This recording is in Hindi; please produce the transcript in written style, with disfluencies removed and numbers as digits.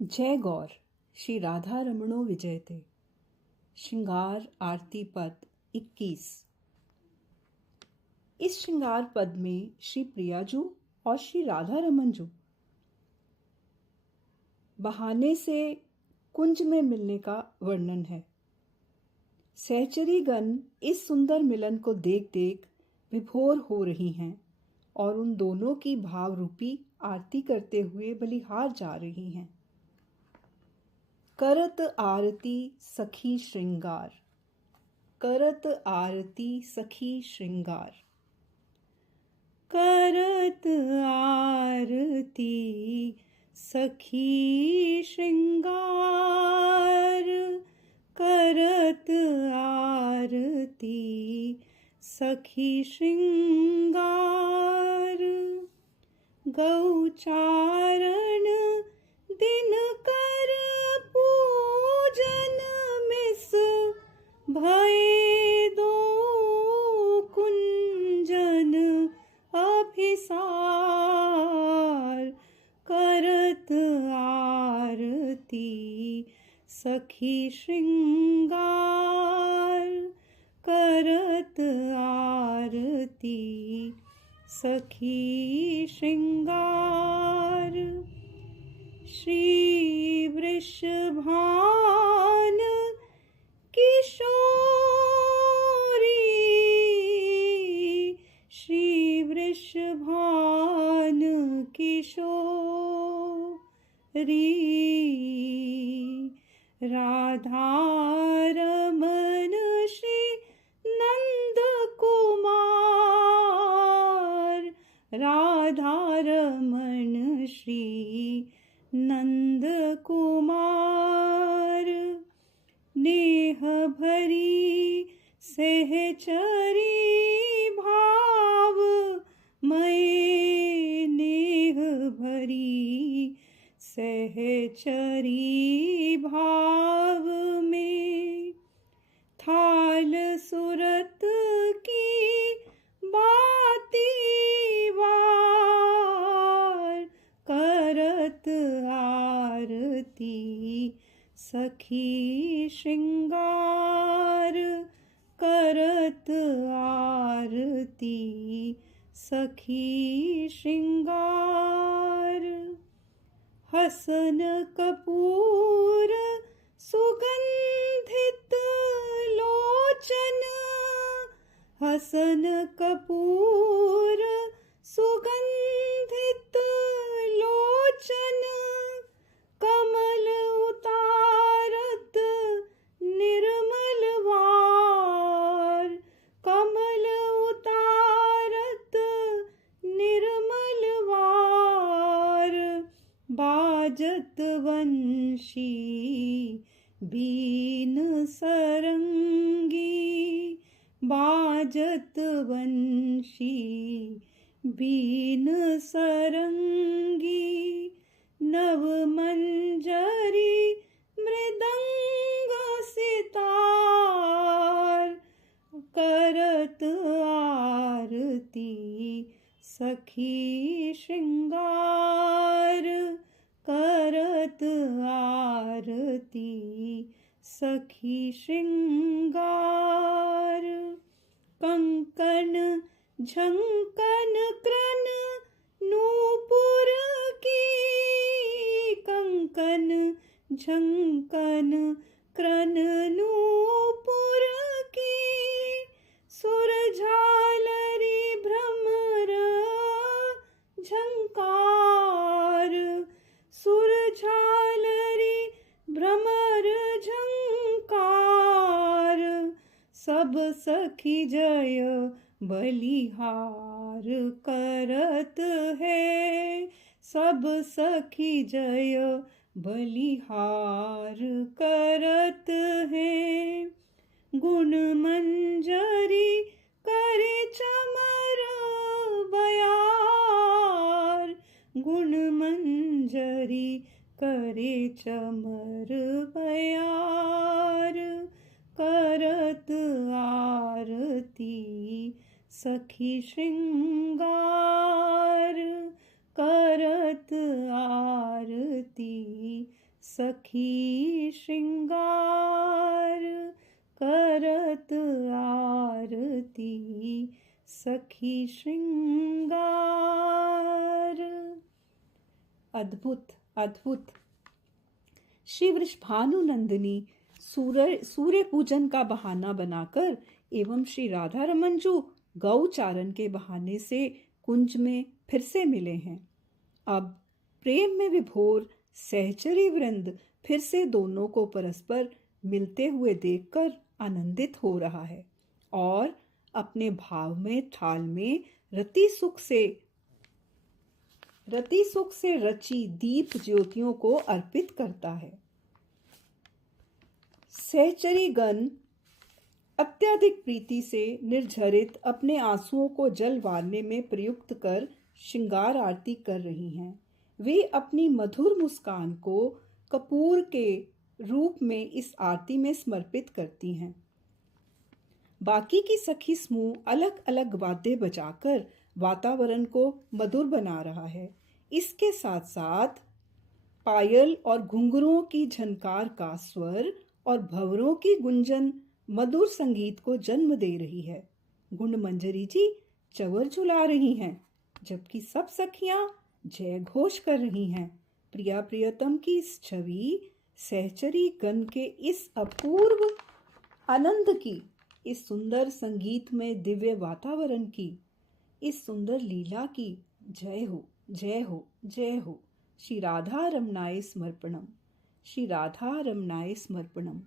जय गौर श्री राधा रमणो विजयते। श्रृंगार आरती पद 21। इस श्रृंगार पद में श्री प्रियाजू और श्री राधा रमन जी बहाने से कुंज में मिलने का वर्णन है। सहचरी गण इस सुंदर मिलन को देख देख विभोर हो रही हैं और उन दोनों की भाव रूपी आरती करते हुए बलिहार जा रही हैं। करत आरती सखी श्रृंगार, करत आरती सखी श्रृंगार। करत आरती सखी श्रृंगार, करत आरती सखी श्रृंगार। गौचारण दिन कर पूजन मिस भये दो कुंजन अभिसार। करत आरती सखी श्रृंगार, करत आरती सखी श्रृंगार। श्री वृषभान किशोरी, श्री वृषभान किशोरी। राधा रमन श्री नंद कुमार, राधा रमन श्री नंद कुमार। नेह भरी सहचरी भाव मये, नेह भरी सहचरी भाव में। थाल सुरत की बाती वार, करत आरती सखी श्रृंगार, करत आरती सखी श्रृंगार। हसन कपूर सुगंधित लोचन, हसन कपूर सुगंधित लोचन। कमल उतारत निर्मल वार, कमल उतारत निर्मल वार। बाजत वंशी बीन सरंगी, बाजत वंशी बीन सरंगी। नव मंजरी मृदंग सितार, करत आरती सखी श्रृंगार, करत आरती सखी श्रृंगार। कंकन झंकन क्रन नूपुर की, कंकन झंकन क्रन नूपुर की। सुरझालरी भ्रमर झंकार, सुरझालरी भ्रमर झंकार। सब सखी जय बलिहार करत है, सब सखी जय बलिहार करत है। गुण मंजरी करे चमर बयार, गुण मंजरी करे चमर बयार। करत आरती सखी श्रृंगार, करत आरती सखी श्रृंगार करत आरती, सखी श्रृंगार। अद्भुत अद्भुत। श्री वृषभानु नंदिनी सूर्य पूजन का बहाना बनाकर एवं श्री राधा रमन जी गौचारण के बहाने से कुंज में फिर से मिले हैं। अब प्रेम में विभोर सहचरी वृंद फिर से दोनों को परस्पर मिलते हुए देखकर आनंदित हो रहा है और अपने भाव में थाल में रति सुख से रची दीप ज्योतियों को अर्पित करता है। सहचरी गण अत्यधिक प्रीति से निर्झरित अपने आंसुओं को जल वारने में प्रयुक्त कर श्रृंगार आरती कर रही हैं। वे अपनी मधुर मुस्कान को कपूर के रूप में इस आरती में समर्पित करती हैं। बाकी की सखी समूह अलग अलग वाद्य बजाकर वातावरण को मधुर बना रहा है। इसके साथ साथ पायल और घुंघरुओं की झनकार का स्वर और भंवरों की गुंजन मधुर संगीत को जन्म दे रही है। गुंड मंजरी जी चवर झुला रही हैं, जबकि सब सखियां जय घोष कर रही हैं। प्रिया प्रियतम की इस छवि सहचरी गण के इस अपूर्व आनंद की, इस सुंदर संगीत में दिव्य वातावरण की, इस सुंदर लीला की जय हो जय हो जय हो। श्री राधा रमणाय समर्पणम, श्री राधा रमणाय समर्पणम।